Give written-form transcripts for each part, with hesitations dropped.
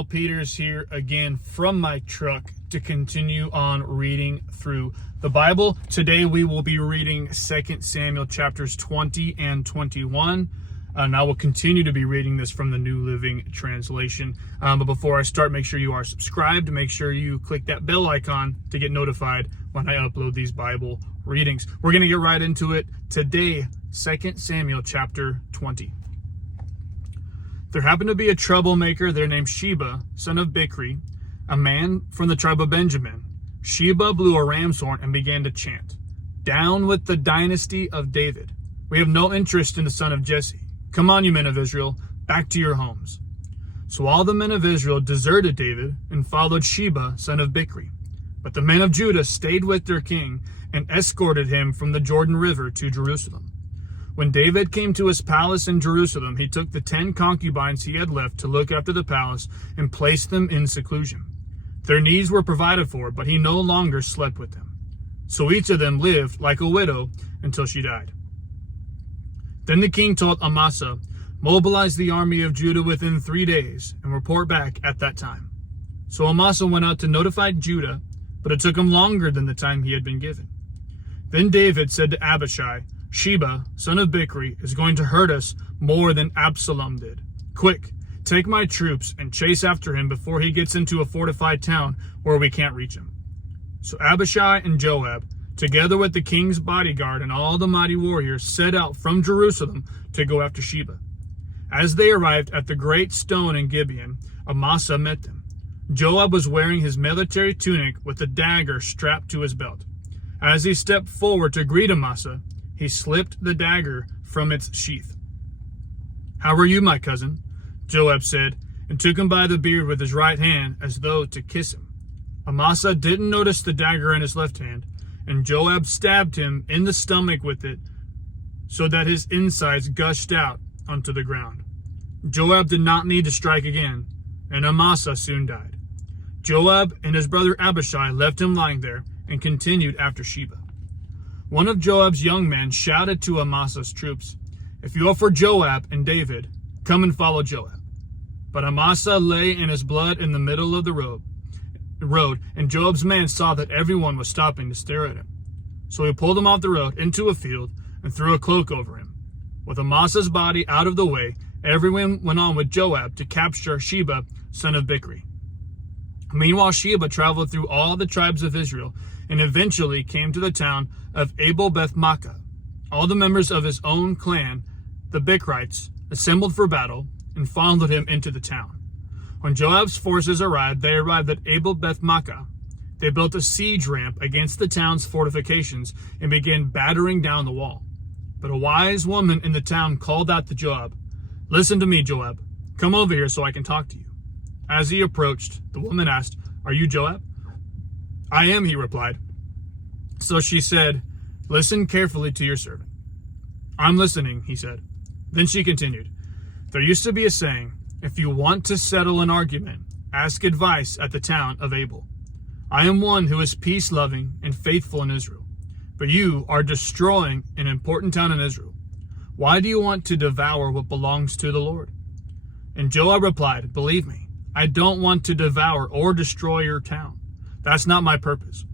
Samuel Peters here again from my truck to continue on reading through the Bible. Today we will be reading 2 Samuel chapters 20 and 21. And I will continue to be reading this from the New Living Translation. But before I start, make sure you are subscribed. Make sure you click that bell icon to get notified when I upload these Bible readings. We're going to get right into it today. 2 Samuel chapter 20. There happened to be a troublemaker there named Sheba, son of Bichri, a man from the tribe of Benjamin. Sheba blew a ram's horn and began to chant, "Down with the dynasty of David. We have no interest in the son of Jesse. Come on, you men of Israel, back to your homes." So all the men of Israel deserted David and followed Sheba, son of Bichri. But the men of Judah stayed with their king and escorted him from the Jordan River to Jerusalem. When David came to his palace in Jerusalem, he took the 10 concubines he had left to look after the palace and placed them in seclusion. Their needs were provided for, but he no longer slept with them. So each of them lived like a widow until she died. Then the king told Amasa, "Mobilize the army of Judah within 3 days and report back at that time." So Amasa went out to notify Judah, but it took him longer than the time he had been given. Then David said to Abishai, "Sheba, son of Bichri, is going to hurt us more than Absalom did. Quick, take my troops and chase after him before he gets into a fortified town where we can't reach him." So Abishai and Joab, together with the king's bodyguard and all the mighty warriors, set out from Jerusalem to go after Sheba. As they arrived at the great stone in Gibeon, Amasa met them. Joab was wearing his military tunic with a dagger strapped to his belt. As he stepped forward to greet Amasa, he slipped the dagger from its sheath. "How are you, my cousin?" Joab said, and took him by the beard with his right hand as though to kiss him. Amasa didn't notice the dagger in his left hand, and Joab stabbed him in the stomach with it so that his insides gushed out onto the ground. Joab did not need to strike again, and Amasa soon died. Joab and his brother Abishai left him lying there and continued after Sheba. One of Joab's young men shouted to Amasa's troops, "If you are for Joab and David, come and follow Joab." But Amasa lay in his blood in the middle of the road, and Joab's men saw that everyone was stopping to stare at him. So he pulled him off the road into a field and threw a cloak over him. With Amasa's body out of the way, everyone went on with Joab to capture Sheba, son of Bichri. Meanwhile, Sheba traveled through all the tribes of Israel and eventually came to the town of Abel-Beth-Maachah. All the members of his own clan, the Bichrites, assembled for battle and followed him into the town. When Joab's forces arrived at Abel-Beth-Maachah. They built a siege ramp against the town's fortifications and began battering down the wall. But a wise woman in the town called out to Joab, "Listen to me, Joab. Come over here so I can talk to you." As he approached, the woman asked, "Are you Joab?" "I am," he replied. So she said, "Listen carefully to your servant." "I'm listening," he said. Then she continued, "There used to be a saying, if you want to settle an argument, ask advice at the town of Abel. I am one who is peace-loving and faithful in Israel, but you are destroying an important town in Israel. Why do you want to devour what belongs to the Lord?" And Joab replied, "Believe me, I don't want to devour or destroy your town. That's not my purpose.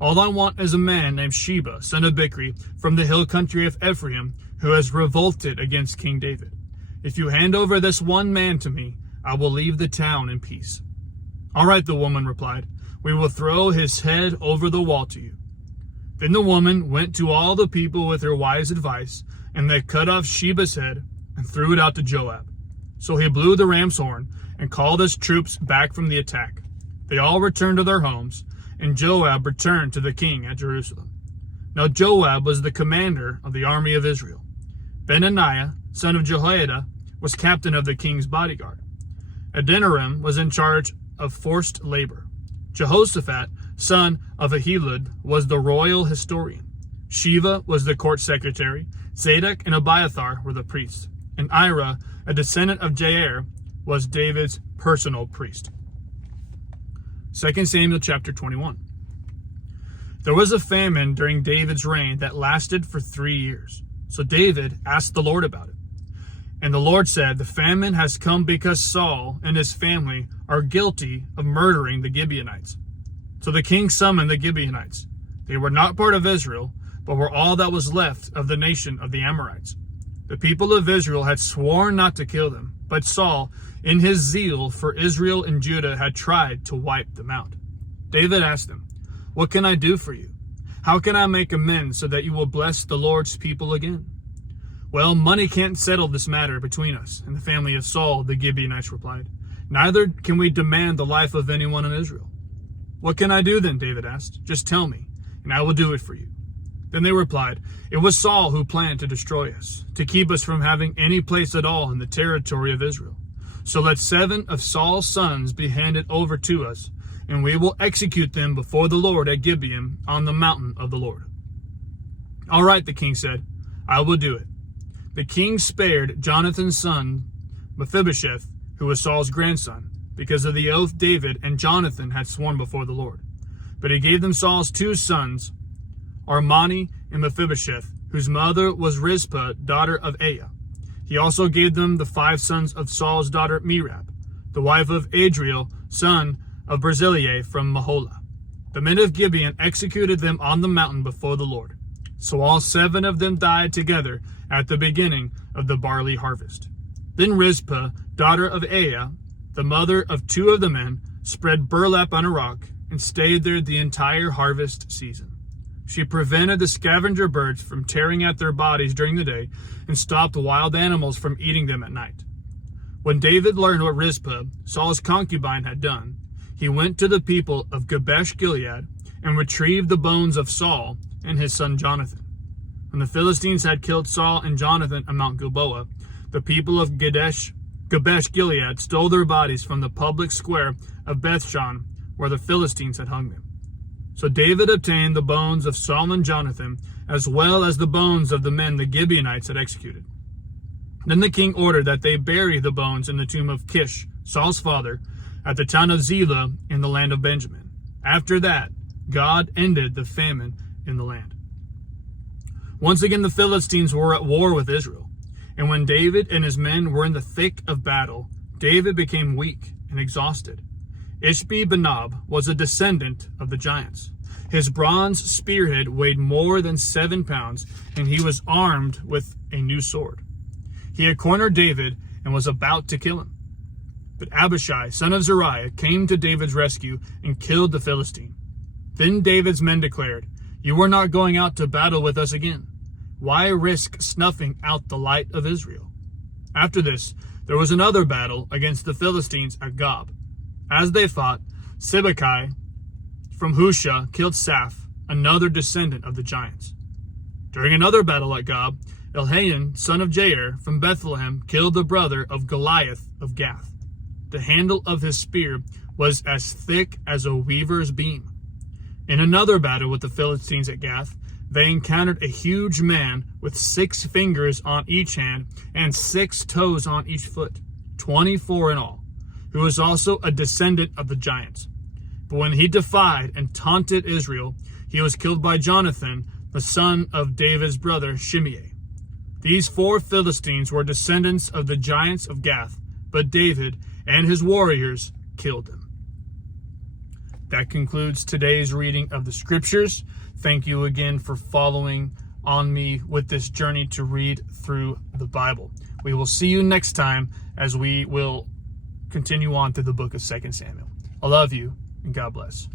All I want is a man named Sheba, son of Bichri, from the hill country of Ephraim, who has revolted against King David. If you hand over this one man to me, I will leave the town in peace." "All right," the woman replied. "We will throw his head over the wall to you." Then the woman went to all the people with her wise advice, and they cut off Sheba's head and threw it out to Joab. So he blew the ram's horn and called his troops back from the attack. They all returned to their homes, and Joab returned to the king at Jerusalem. Now Joab was the commander of the army of Israel. Benaiah, son of Jehoiada, was captain of the king's bodyguard. Adoniram was in charge of forced labor. Jehoshaphat, son of Ahilud, was the royal historian. Sheva was the court secretary. Zadok and Abiathar were the priests. And Ira, a descendant of Jair, was David's personal priest. 2 Samuel chapter 21. There was a famine during David's reign that lasted for 3 years. So David asked the Lord about it. And the Lord said, "The famine has come because Saul and his family are guilty of murdering the Gibeonites. So the king summoned the Gibeonites. They were not part of Israel, but were all that was left of the nation of the Amorites. The people of Israel had sworn not to kill them, but Saul, in his zeal for Israel and Judah, had tried to wipe them out. David asked them, "What can I do for you? How can I make amends so that you will bless the Lord's people again?" "Well, money can't settle this matter between us and the family of Saul," the Gibeonites replied. "Neither can we demand the life of anyone in Israel." "What can I do then?" David asked. "Just tell me, and I will do it for you." Then they replied, "It was Saul who planned to destroy us, to keep us from having any place at all in the territory of Israel. So let 7 of Saul's sons be handed over to us, and we will execute them before the Lord at Gibeon on the mountain of the Lord." "All right," the king said, "I will do it." The king spared Jonathan's son, Mephibosheth, who was Saul's grandson, because of the oath David and Jonathan had sworn before the Lord. But he gave them Saul's 2 sons, Armani and Mephibosheth, whose mother was Rizpah, daughter of Aiah. He also gave them the 5 sons of Saul's daughter Merab, the wife of Adriel, son of Barzillai from Maholah. The men of Gibeon executed them on the mountain before the Lord. So all 7 of them died together at the beginning of the barley harvest. Then Rizpah, daughter of Aiah, the mother of 2 of the men, spread burlap on a rock and stayed there the entire harvest season. She prevented the scavenger birds from tearing at their bodies during the day and stopped wild animals from eating them at night. When David learned what Rizpah, Saul's concubine, had done, he went to the people of Jabesh Gilead and retrieved the bones of Saul and his son Jonathan. When the Philistines had killed Saul and Jonathan at Mount Gilboa, the people of Jabesh Gilead stole their bodies from the public square of Bethshan, where the Philistines had hung them. So David obtained the bones of Saul and Jonathan, as well as the bones of the men the Gibeonites had executed. Then the king ordered that they bury the bones in the tomb of Kish, Saul's father, at the town of Zelah in the land of Benjamin. After that, God ended the famine in the land. Once again, the Philistines were at war with Israel. And when David and his men were in the thick of battle, David became weak and exhausted. Ishbi-Benob was a descendant of the giants. His bronze spearhead weighed more than 7 pounds, and he was armed with a new sword. He had cornered David and was about to kill him. But Abishai, son of Zeruiah, came to David's rescue and killed the Philistine. Then David's men declared, "You are not going out to battle with us again. Why risk snuffing out the light of Israel?" After this, there was another battle against the Philistines at Gob. As they fought, Sibbecai from Husha killed Saph, another descendant of the giants. During another battle at Gob, Elhanan, son of Jair from Bethlehem, killed the brother of Goliath of Gath. The handle of his spear was as thick as a weaver's beam. In another battle with the Philistines at Gath, they encountered a huge man with 6 fingers on each hand and 6 toes on each foot, 24 in all, who was also a descendant of the giants. But when he defied and taunted Israel, he was killed by Jonathan, the son of David's brother Shimei. These 4 Philistines were descendants of the giants of Gath, but David and his warriors killed them. That concludes today's reading of the scriptures. Thank you again for following on me with this journey to read through the Bible. We will see you next time as we will continue on through the book of 2 Samuel. I love you, and God bless.